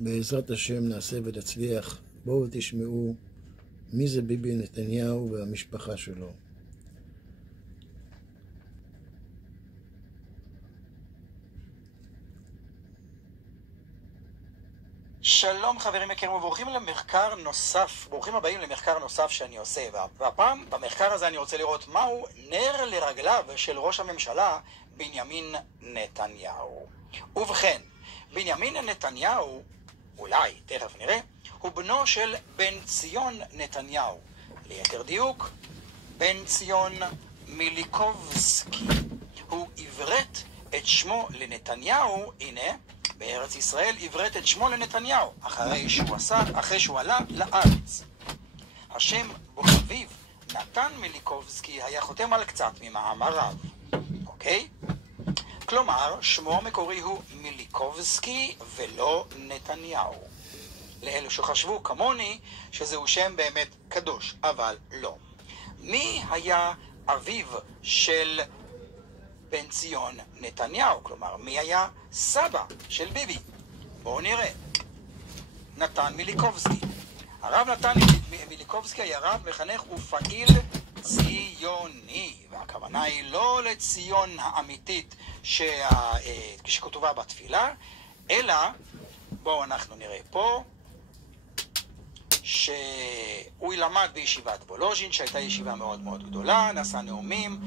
בעזרת השם נעשה ונצליח. בואו תשמעו מי זה ביבי נתניהו והמשפחה שלו. שלום חברים יקרים וברוכים למחקר נוסף, ברוכים הבאים למחקר נוסף שאני עושה, והפעם במחקר הזה אני רוצה לראות מהו נר לרגליו של ראש הממשלה בנימין נתניהו. ובכן, בנימין נתניהו, אולי, תכף נראה, הוא בנו של בן ציון נתניהו, ליתר דיוק, בן ציון מיליקובסקי. הוא עברת את שמו לנתניהו, הנה, בארץ ישראל עברת את שמו לנתניהו, אחרי שהוא עלה לארץ. השם בו אביו, נתן מיליקובסקי, היה חותם על קצת ממאמריו. אוקיי? כלומר, שמו המקורי הוא מיליקובסקי ולא נתניהו. לאלו שחשבו כמוני שזהו שם באמת קדוש, אבל לא. מי היה אביו של בן ציון נתניהו? כלומר, מי היה סבא של ביבי? בואו נראה. נתן מיליקובסקי. הרב נתן מיליקובסקי היה רב מחנך ופעיל ציוני, והכוונה היא לא לציון האמיתית שכתובה בתפילה, אלא, בואו אנחנו נראה פה, שהוא למד בישיבת וולוז'ין, שהייתה ישיבה מאוד מאוד גדולה, נשא נאומים,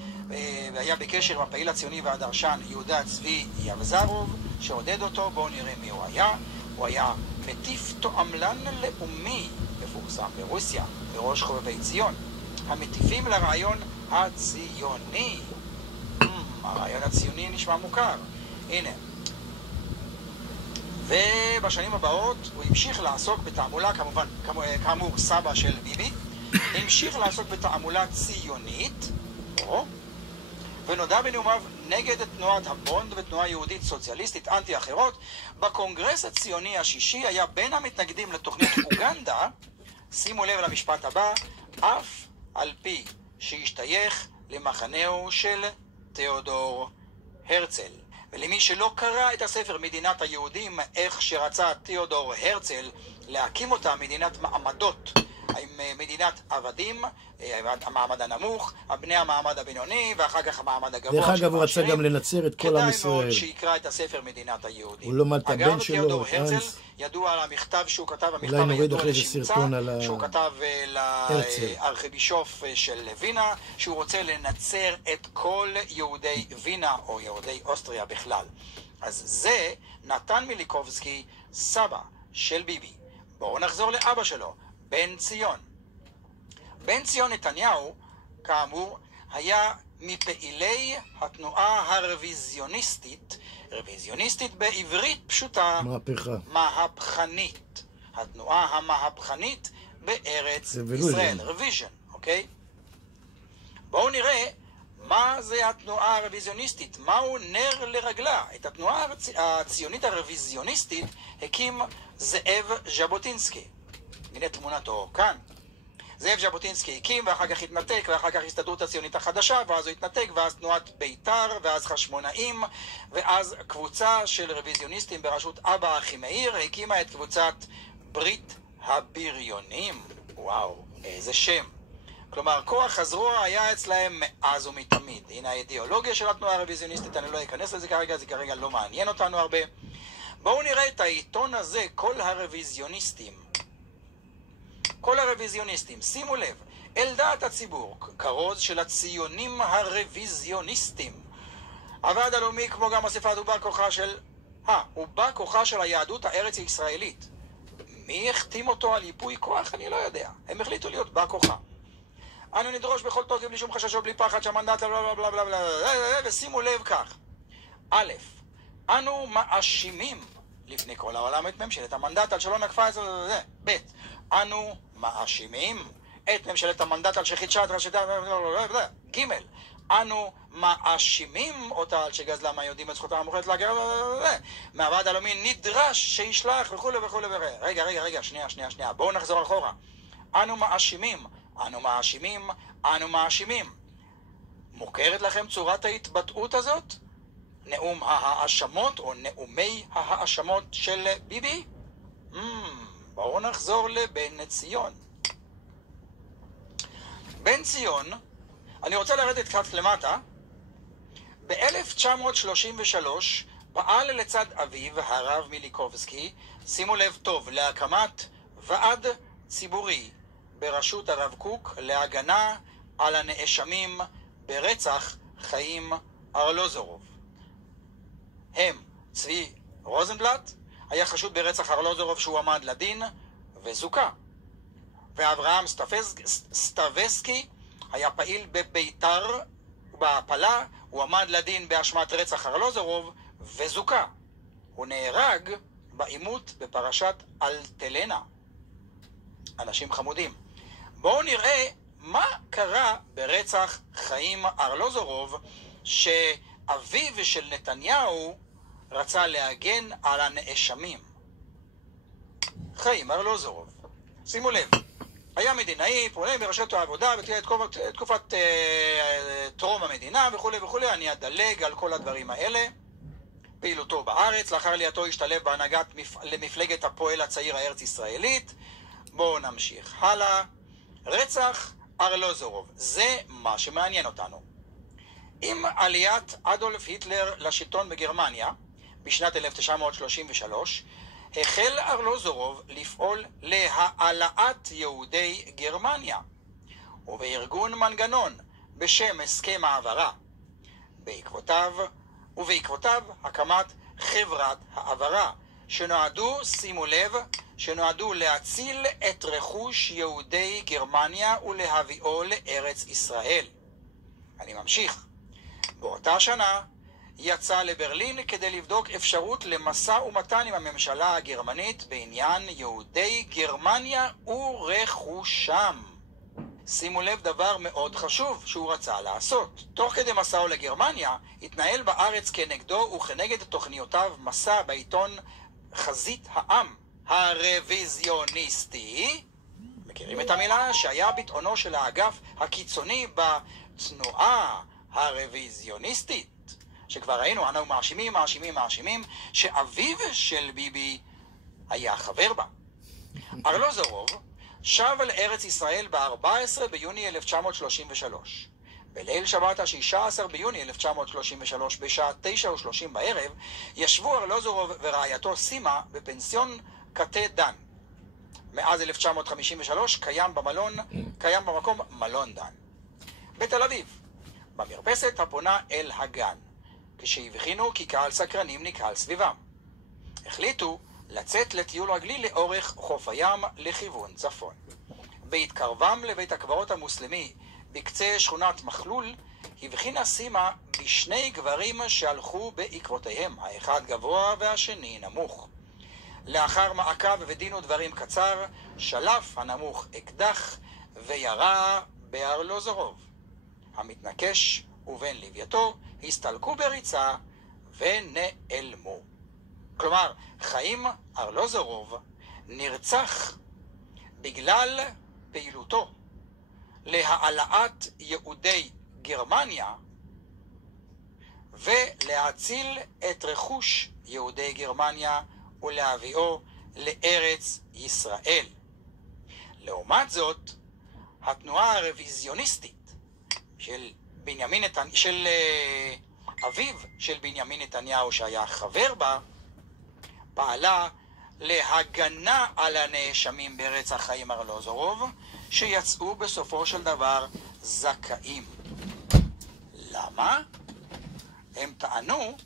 והיה בקשר עם הפעיל הציוני והדרשן יהודה צבי יבזרוב, שעודד אותו. בואו נראה מי הוא היה. הוא היה מטיף תועמלן לאומי, מפורסם ברוסיה, בראש חובבי ציון, המטיפים לרעיון הציוני. הרעיון הציוני נשמע מוכר. הנה. ובשנים הבאות הוא המשיך לעסוק בתעמולה, כמובן, כאמור סבא של ביבי, המשיך לעסוק בתעמולה ציונית, ונודע בנאומיו נגד תנועת הבונד ותנועה יהודית סוציאליסטית אנטי אחרות. בקונגרס הציוני השישי היה בין המתנגדים לתוכנית אוגנדה, שימו לב למשפט הבא, אף על פי שהשתייך למחנהו של תיאודור הרצל. ולמי שלא קרא את הספר מדינת היהודים, איך שרצה תיאודור הרצל להקים אותה מדינת מעמדות, עם מדינת עבדים, המעמד הנמוך, בני המעמד הבינוני, ואחר כך המעמד הגבוה. דרך אגב, הוא רצה גם לנצר את כל עם ישראל. כדאי מאוד שיקרא את הספר מדינת היהודים. הוא לא מד את הבן שלו, תיאודור הרצל ידוע על המכתב שהוא כתב, המכתב הידוע לשמצה, שהוא כתב לארכיבישוף של וינה, שהוא רוצה לנצר את כל יהודי וינה או יהודי אוסטריה בכלל. אז זה נתן מיליקובסקי, סבא של ביבי. בואו נחזור לאבא שלו, בן ציון. בן ציון נתניהו, כאמור, היה מפעילי התנועה הרוויזיוניסטית, רוויזיוניסטית בעברית פשוטה, מהפכנית. התנועה המהפכנית בארץ ישראל, רוויז'ן, אוקיי? בואו נראה מה זה התנועה הרוויזיוניסטית, מהו נר לרגלה. את התנועה הציונית הרוויזיוניסטית הקים זאב ז'בוטינסקי. הנה תמונתו כאן. זאב ז'בוטינסקי הקים, ואחר כך התנתק, ואחר כך הסתדרות הציונית החדשה, ואז הוא התנתק, ואז תנועת בית"ר, ואז חשמונאים, ואז קבוצה של רוויזיוניסטים בראשות אבא אחימאיר הקימה את קבוצת ברית הבריונים. וואו, איזה שם. כלומר, כוח הזרוע היה אצלהם מאז ומתמיד. הנה האידיאולוגיה של התנועה הרוויזיוניסטית, אני לא אכנס לזה כרגע, זה כרגע לא מעניין אותנו הרבה. בואו נראה את העיתון הזה, כל הרוויזיוניסטים. כל הרוויזיוניסטים, שימו לב, אל דעת הציבור, כרוז של הציונים הרוויזיוניסטים. הוועד הלאומי, כמו גם אספת, הוא בא כוחה של היהדות הארץ הישראלית. מי החתים אותו על ייפוי כוח? אני לא יודע. הם החליטו להיות בא כוחה. אנו נדרוש בכל תוקף בלי שום חשש או בלי פחד שהמנדט בלה בלה בלה בלה, ושימו לב כך. א', אנו מאשימים לפני כל העולם את ממשלת המנדט על שלא נקפה את זה. ב', אנו מאשימים את ממשלת המנדט על שחידשה את ראשיתה. ג', אנו מאשימים אותה על שגזלה מהיהודים את זכותם המוחלטת להגר. מהוועד הלאומי נדרש שישלח וכו' וכו'. רגע, שנייה, בואו נחזור אחורה. אנו מאשימים. מוכרת לכם צורת ההתבטאות הזאת? נאום ההאשמות או נאומי ההאשמות של ביבי? בואו נחזור לבן ציון. בן ציון, אני רוצה לרדת קצת למטה. ב-1933 פעל לצד אביו, הרב מיליקובסקי, שימו לב טוב, להקמת ועד ציבורי בראשות הרב קוק להגנה על הנאשמים ברצח חיים ארלוזורוב. הם צבי רוזנבלט, היה חשוד ברצח ארלוזורוב שהוא עמד לדין וזוכה. ואברהם סטבסקי היה פעיל בביתר ובהפלה, הוא עמד לדין באשמת רצח ארלוזורוב וזוכה. הוא נהרג בעימות בפרשת אלטלנה. אנשים חמודים. בואו נראה מה קרה ברצח חיים ארלוזורוב, שאביו של נתניהו רצה להגן על הנאשמים. חיים ארלוזורוב, שימו לב, היה מדינאי, פועל ברשות העבודה בתקופת טרום המדינה וכו' וכו'. אני אדלג על כל הדברים האלה. פעילותו בארץ, לאחר עלייתו השתלב בהנהגת למפלגת הפועל הצעיר הארץ ישראלית. בואו נמשיך הלאה. רצח ארלוזורוב, זה מה שמעניין אותנו. עם עליית אדולף היטלר לשלטון בגרמניה בשנת 1933, החל ארלוזורוב לפעול להעלאת יהודי גרמניה, ובארגון מנגנון בשם הסכם העברה. ובעקבותיו הקמת חברת העברה, שנועדו, שימו לב, שנועדו להציל את רכוש יהודי גרמניה ולהביאו לארץ ישראל. אני ממשיך. באותה שנה יצא לברלין כדי לבדוק אפשרות למשא ומתן עם הממשלה הגרמנית בעניין יהודי גרמניה ורכושם. שימו לב דבר מאוד חשוב שהוא רצה לעשות. תוך כדי מסעו לגרמניה, התנהל בארץ כנגדו וכנגד תוכניותיו מסע בעיתון חזית העם הרוויזיוניסטי. מכירים את המילה? שהיה ביטאונו של האגף הקיצוני בתנועה הרוויזיוניסטית. שכבר ראינו, אנו מאשימים, שאביו של ביבי היה חבר בה. ארלוזורוב שב אל ארץ ישראל ב-14 ביוני 1933. בליל שבת ה-16 ביוני 1933, בשעה 9:30 בערב, ישבו ארלוזורוב ורעייתו סימה בפנסיון קטה דן. מאז 1953 קיים במקום מלון דן. בתל אביב, במרפסת הפונה אל הגן. כשהבחינו כי קהל סקרנים נקהל סביבם. החליטו לצאת לטיול רגלי לאורך חוף הים לכיוון צפון. בהתקרבם לבית הקברות המוסלמי בקצה שכונת מחלול, הבחינה סימה בשני גברים שהלכו בעקבותיהם, האחד גבוה והשני נמוך. לאחר מעקב ודין ודברים קצר, שלף הנמוך אקדח וירה בארלוזורוב. המתנקש ובן לווייתו הסתלקו בריצה ונעלמו. כלומר, חיים ארלוזורוב נרצח בגלל פעילותו להעלאת יהודי גרמניה ולהציל את רכוש יהודי גרמניה ולהביאו לארץ ישראל. לעומת זאת, התנועה הרוויזיוניסטית של אביו של בנימין נתניהו שהיה חבר בה, פעלה להגנה על הנאשמים ברצח חיים ארלוזורוב, שיצאו בסופו של דבר זכאים. למה? הם טענו,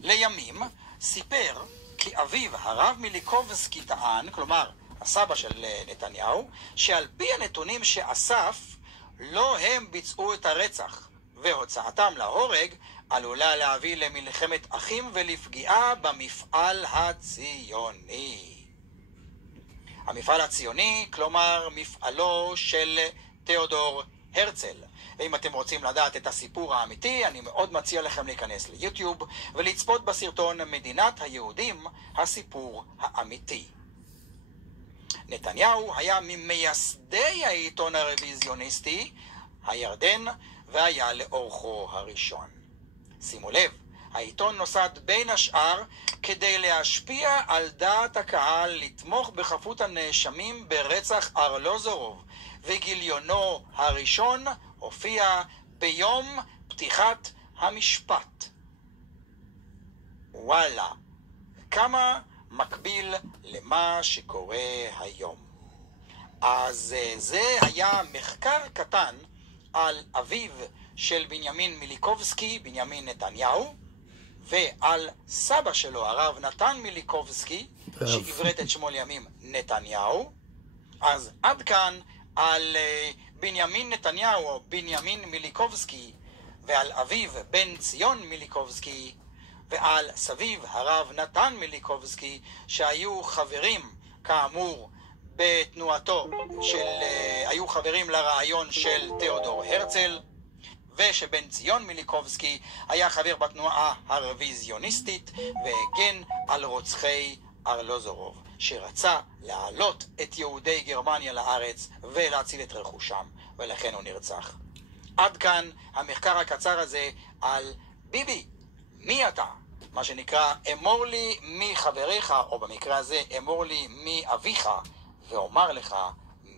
לימים סיפר כי אביו, הרב מיליקובסקי, טען, כלומר הסבא של נתניהו, שעל פי הנתונים שאסף, לא הם ביצעו את הרצח, והוצאתם להורג עלולה להביא למלחמת אחים ולפגיעה במפעל הציוני. המפעל הציוני, כלומר מפעלו של תיאודור הרצל. ואם אתם רוצים לדעת את הסיפור האמיתי, אני מאוד מציע לכם להיכנס ליוטיוב ולצפות בסרטון מדינת היהודים, הסיפור האמיתי. נתניהו היה ממייסדי העיתון הרוויזיוניסטי, הירדן, והיה לאורכו הראשון. שימו לב, העיתון נוסד בין השאר כדי להשפיע על דעת הקהל לתמוך בחפות הנאשמים ברצח ארלוזורוב, וגיליונו הראשון הופיע ביום פתיחת המשפט. וואלה, כמה מקביל למה שקורה היום. אז זה היה מחקר קטן על אביו של בנימין מיליקובסקי, בנימין נתניהו, ועל סבא שלו, הרב נתן מיליקובסקי, שעברת את שמו לימים נתניהו. אז עד כאן על בנימין נתניהו או בנימין מיליקובסקי, ועל אביו בן ציון מיליקובסקי, ועל סביו הרב נתן מיליקובסקי, שהיו חברים כאמור בתנועתו היו חברים לרעיון של תיאודור הרצל, ושבן ציון מיליקובסקי היה חבר בתנועה הרוויזיוניסטית והגן על רוצחי ארלוזורוב, שרצה להעלות את יהודי גרמניה לארץ ולהציל את רכושם, ולכן הוא נרצח. עד כאן המחקר הקצר הזה על ביבי. מי אתה? מה שנקרא, אמור לי מי חבריך, או במקרה הזה, אמור לי מי אביך, ואומר לך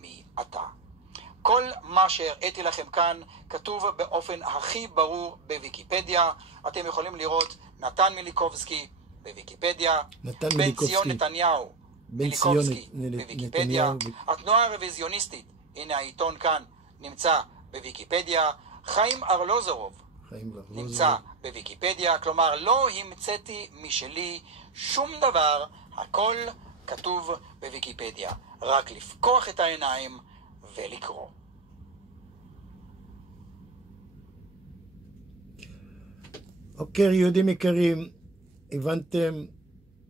מי אתה. כל מה שהראיתי לכם כאן כתוב באופן הכי ברור בוויקיפדיה. אתם יכולים לראות נתן מיליקובסקי בוויקיפדיה, בן ציון נתניהו מיליקובסקי בוויקיפדיה, התנועה הרוויזיוניסטית, הנה העיתון כאן, נמצא בוויקיפדיה, חיים ארלוזורוב נמצא בוויקיפדיה. כלומר, לא המצאתי משלי שום דבר, הכל כתוב בוויקיפדיה. רק לפקוח את העיניים ולקרוא. אוקיי, יהודים יקרים, הבנתם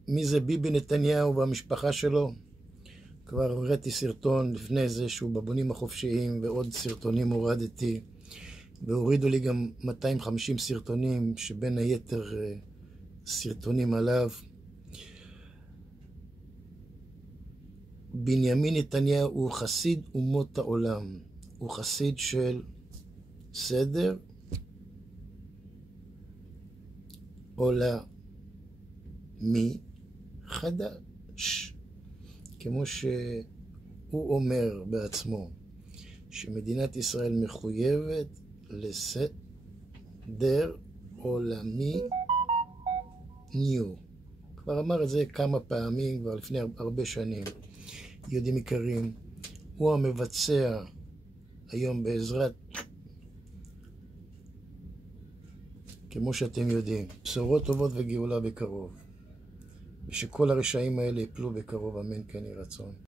מי זה ביבי נתניהו והמשפחה שלו? כבר הראיתי סרטון לפני זה שהוא בבונים החופשיים, ועוד סרטונים הורדתי, והורידו לי גם 250 סרטונים, שבין היתר סרטונים עליו. בנימין נתניהו הוא חסיד אומות העולם, הוא חסיד של סדר עולמי חדש, כמו שהוא אומר בעצמו, שמדינת ישראל מחויבת לסדר עולמי ניו. כבר אמר את זה כמה פעמים, כבר לפני הרבה שנים. יהודים יקרים, הוא המבצע היום בעזרת, כמו שאתם יודעים, בשורות טובות וגאולה בקרוב, ושכל הרשעים האלה יפלו בקרוב, אמן כן יהי רצון.